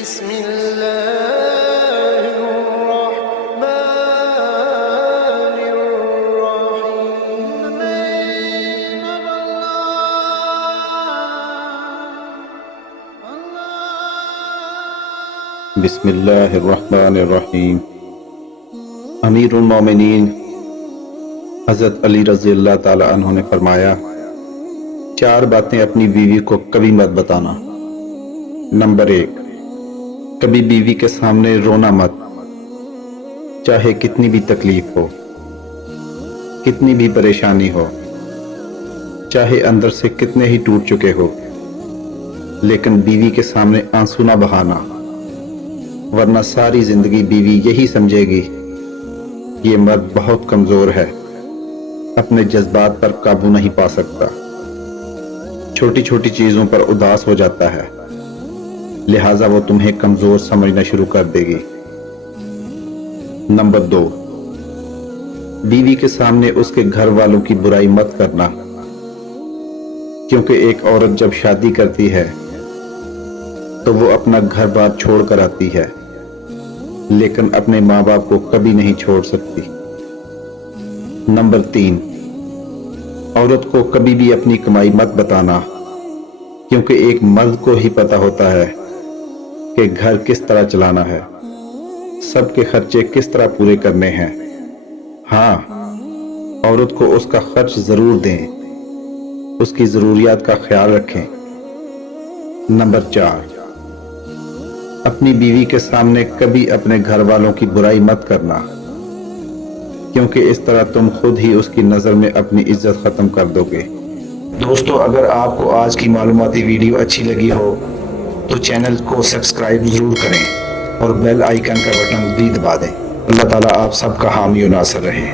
بسم الله الرحمن الرحيم. بسم اللہ الرحمن الرحیم. امیر المومنین حضرت علی رضی اللہ تعالی عنہ نے فرمایا، 4 باتیں اپنی بیوی کو کبھی مت بتانا. نمبر 1، کبھی بیوی کے سامنے رونا مت، چاہے کتنی بھی تکلیف ہو، کتنی بھی پریشانی ہو، چاہے اندر سے کتنے ہی ٹوٹ چکے ہو، لیکن بیوی کے سامنے آنسو نہ بہانا، ورنہ ساری زندگی بیوی یہی سمجھے گی یہ مرد بہت کمزور ہے، اپنے جذبات پر قابو نہیں پا سکتا، چھوٹی چھوٹی چیزوں پر اداس ہو جاتا ہے، لہٰذا وہ تمہیں کمزور سمجھنا شروع کر دے گی. نمبر 2، بیوی کے سامنے اس کے گھر والوں کی برائی مت کرنا، کیونکہ ایک عورت جب شادی کرتی ہے تو وہ اپنا گھر بار چھوڑ کر آتی ہے، لیکن اپنے ماں باپ کو کبھی نہیں چھوڑ سکتی. نمبر 3، عورت کو کبھی بھی اپنی کمائی مت بتانا، کیونکہ ایک مرد کو ہی پتہ ہوتا ہے کہ گھر کس طرح چلانا ہے، سب کے خرچے کس طرح پورے کرنے ہیں. ہاں، عورت کو اس کا خرچ ضرور دیں، اس کی ضروریات کا خیال رکھیں. نمبر 4، اپنی بیوی کے سامنے کبھی اپنے گھر والوں کی برائی مت کرنا، کیونکہ اس طرح تم خود ہی اس کی نظر میں اپنی عزت ختم کر دو گے. دوستو، اگر آپ کو آج کی معلوماتی ویڈیو اچھی لگی ہو تو چینل کو سبسکرائب ضرور کریں اور بیل آئیکن کا بٹن بھی دبا دیں. اللہ تعالیٰ آپ سب کا حامی و ناصر رہے.